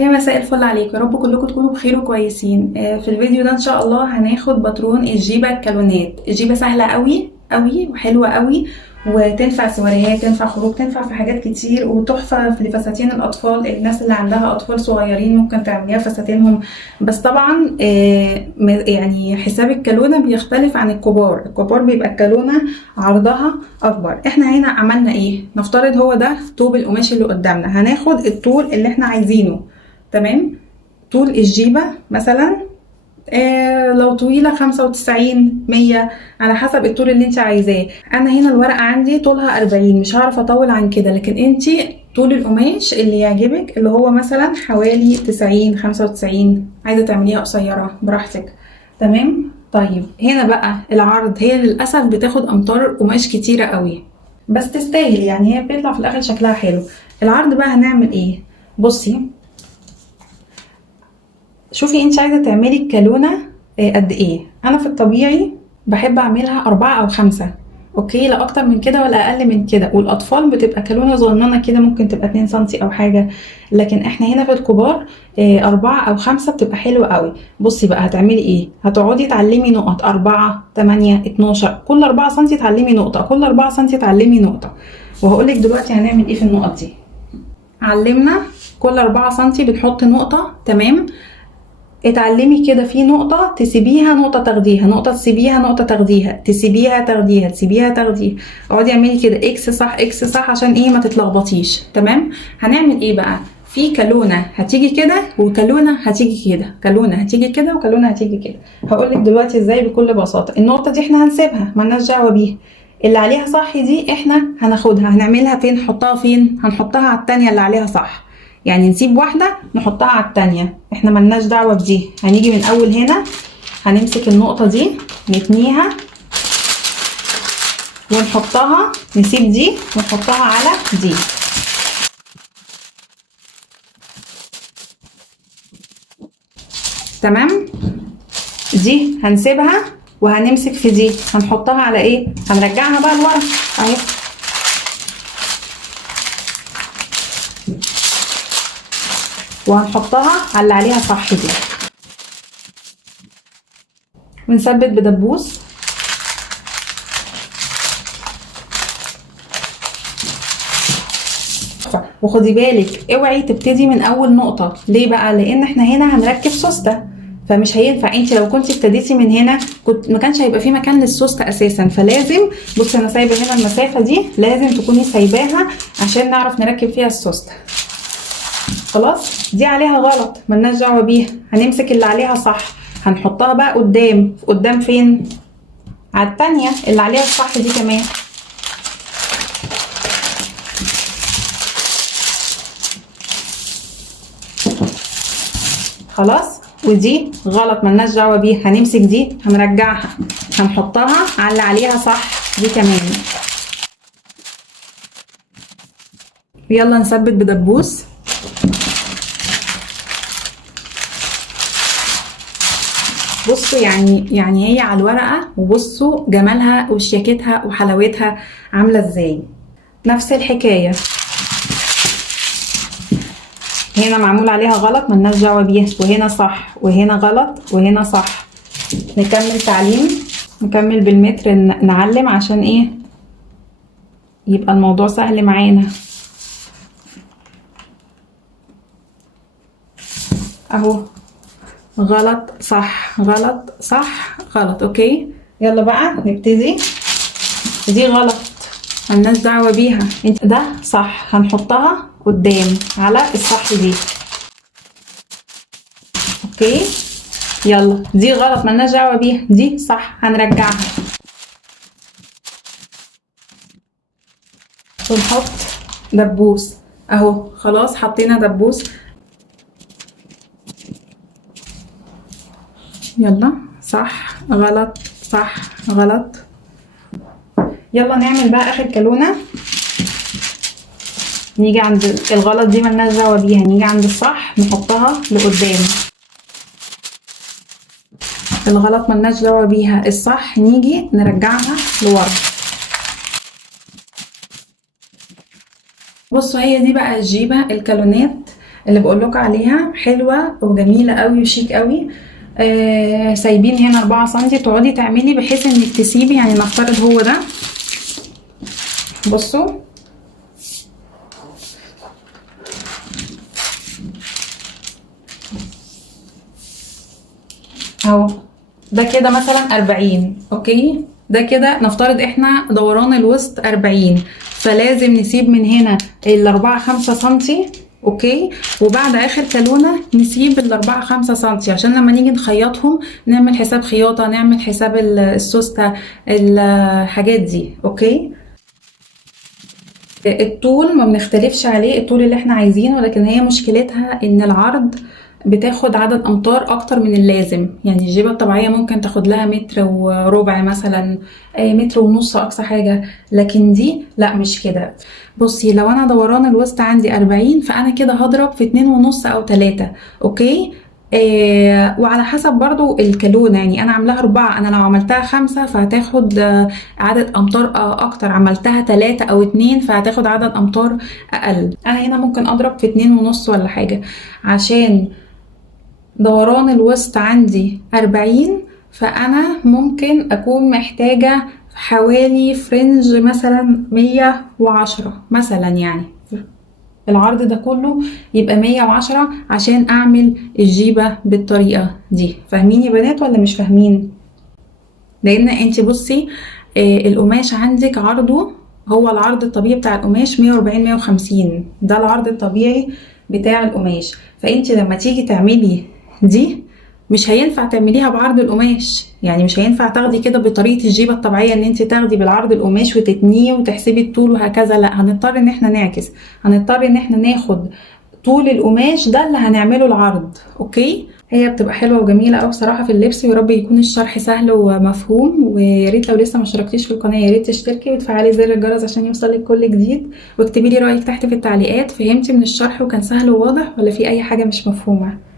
يا مساء الفل عليكم، يا رب كلكم تكونوا بخير وكويسين. في الفيديو ده ان شاء الله هناخد باترون الجيبه الكالونات. الجيبه سهله قوي قوي وحلوه قوي، وتنفع سواريهات، تنفع خروج، تنفع في حاجات كتير، وتحفه في فساتين الاطفال. الناس اللي عندها اطفال صغيرين ممكن تعمليها فساتينهم. بس طبعا يعني حساب الكالونه بيختلف عن الكبار. الكبار بيبقى الكالونه عرضها اكبر. احنا هنا عملنا ايه؟ نفترض هو ده طوب القماش اللي قدامنا، هناخد الطول اللي احنا عايزينه. تمام. طول الجيبة مثلا لو طويلة 95 100 على حسب الطول اللي انت عايزاه. انا هنا الورقة عندي طولها 40، مش هعرف اطول عن كده، لكن انت طول القماش اللي يعجبك اللي هو مثلا حوالي 90 95. عايزة تعمليها قصيرة براحتك. تمام. طيب هنا بقى العرض، هي للأسف بتاخد امتار قماش كتيرة قوي، بس تستاهل يعني، هي بيطلع في الاخر شكلها حلو. العرض بقى هنعمل ايه؟ بصي، شوفي انت عايزه تعملي الكالونه قد ايه. انا في الطبيعي بحب اعملها 4 أو 5، اوكي، لا اكتر من كده ولا اقل من كده. والاطفال بتبقى كالونه صغننه كده، ممكن تبقى 2 سنتي او حاجه، لكن احنا هنا في الكبار 4 أو 5 بتبقى حلوه قوي. بصي بقى هتعملي ايه؟ هتقعدي تعلمي نقط 4 8 12، كل 4 سنتي تعلمي نقطه، كل 4 سنتي تعلمي نقطه. وهقولك دلوقتي هنعمل ايه في النقط دي. علمنا كل 4 سنتي بنحط نقطه. تمام. اتعلمي كده، في نقطة تسيبيها، نقطة تاخديها، نقطة تسيبيها، نقطة تاخديها، تسيبيها تاخديها، تسيبيها تاخديها. اقعدي اعملي كده اكس صح اكس صح عشان ايه؟ ما تتلخبطيش. تمام. هنعمل ايه بقى؟ في كالونة هتيجي كده، وكالونة هتيجي كده، كالونة هتيجي كده، وكالونة هتيجي كده. هقولك دلوقتي ازاي بكل بساطة. النقطة دي احنا هنسيبها، ملناش دعوة بيها. اللي عليها صح دي احنا هناخدها، هنعملها فين؟ نحطها فين؟ هنحطها على التانية اللي عليها صح. يعني نسيب واحدة نحطها على التانية، احنا ملناش دعوة بدي. هنيجي من اول هنا، هنمسك النقطة دي نتنيها ونحطها، نسيب دي ونحطها على دي. تمام. دي هنسيبها وهنمسك في دي، هنحطها على ايه؟ هنرجعها بقى لورا اهي، وهنحطها على اللي عليها صح دي، ونثبت بدبوس. وخدي بالك اوعي تبتدي من اول نقطة. ليه بقى؟ لان احنا هنا هنركب سوستة، فمش هينفع. انت لو كنت ابتديتي من هنا ما كانش هيبقى في مكان للسوستة اساسا. فلازم، بصي انا سايبه هنا المسافة دي، لازم تكوني سايباها عشان نعرف نركب فيها السوستة. خلاص، دي عليها غلط ملناش دعوه بيها. هنمسك اللي عليها صح، هنحطها بقى قدام. قدام فين؟ على التانية اللي عليها الصح دي كمان. خلاص. ودي غلط ملناش دعوه بيها، هنمسك دي هنرجعها، هنحطها على اللي عليها صح دي كمان. يلا نثبت بدبوس. بصوا يعني هي على الورقة، وبصوا جمالها وشياكتها وحلاوتها عاملة ازاي. نفس الحكاية هنا معمول عليها غلط ملناش دعوة بيها، وهنا صح وهنا غلط وهنا صح. نكمل تعليم، نكمل بالمتر، نعلم عشان ايه؟ يبقى الموضوع سهل معانا اهو. غلط صح غلط صح غلط. اوكي، يلا بقى نبتدي. دي غلط ملناش دعوه بيها، انت ده صح، هنحطها قدام على الصح دي. اوكي، يلا دي غلط ملناش دعوه بيها، دي صح هنرجعها ونحط دبوس اهو. خلاص حطينا دبوس. يلا صح غلط صح غلط. يلا نعمل بقى اخر كالونه. نيجي عند الغلط دي ملناش دعوه بيها، نيجي عند الصح نحطها لقدام. الغلط ملناش دعوه بيها، الصح نيجي نرجعها لورا. بصوا هي دي بقى الجيبه الكالونات. اللي بقول لكم عليها حلوه وجميله قوي وشيك قوي. سايبين هنا 4 سنتي تقعدي تعملي بحيث انك تسيبي، يعني نفترض هو ده، بصوا اهو، ده كده مثلا 40. اوكي، ده كده نفترض احنا دوران الوسط 40، فلازم نسيب من هنا ال4 5 سنتي. اوكي، وبعد اخر كالونة نسيب ال4 5 سنتي عشان لما نيجي نخيطهم نعمل حساب خياطة، نعمل حساب السوستة، الحاجات دي. اوكي، الطول ما بنختلفش عليه، الطول اللي احنا عايزينه، ولكن هي مشكلتها ان العرض بتاخد عدد امتار اكتر من اللازم. يعني الجيبة الطبيعية ممكن تاخد لها 1.25 متر مثلا، 1.5 متر اقصى حاجة، لكن دي لا مش كده. بصي، لو انا دوران الوسط عندي 40 فانا كده هضرب في 2.5 او 3. اوكي، وعلى حسب برضو الكالونة، يعني انا عاملاها 4، انا لو عملتها 5 فهتاخد عدد امتار اكتر، عملتها 3 او 2 فهتاخد عدد امتار اقل. انا هنا ممكن اضرب في 2.5 ولا حاجة، عشان دوران الوسط عندي 40، فانا ممكن اكون محتاجة حوالي فرنج مثلا 110 مثلا، يعني العرض ده كله يبقى 110 عشان اعمل الجيبة بالطريقة دي. فاهمين يا بنات ولا مش فاهمين؟ لان انت بصي، القماش عندك عرضه، هو العرض الطبيعي بتاع القماش 140 150، ده العرض الطبيعي بتاع القماش. فانت لما تيجي تعملي دي مش هينفع تعمليها بعرض القماش، يعني مش هينفع تاخدي كده بطريقة الجيبة الطبيعية ان انت تاخدي بالعرض القماش وتتنيه وتحسبي الطول وهكذا. لا، هنضطر ان احنا نعكس، هنضطر ان احنا ناخد طول القماش ده اللي هنعمله العرض. اوكي، هي بتبقى حلوه وجميله قوي بصراحه في اللبس، ويا رب يكون الشرح سهل ومفهوم. ويا ريت لو لسه ما اشتركتيش في القناه يا ريت تشتركي وتفعلي زر الجرس عشان يوصلك كل جديد، واكتبي لي رايك تحت في التعليقات. فهمتي من الشرح وكان سهل وواضح ولا في اي حاجه مش مفهومه؟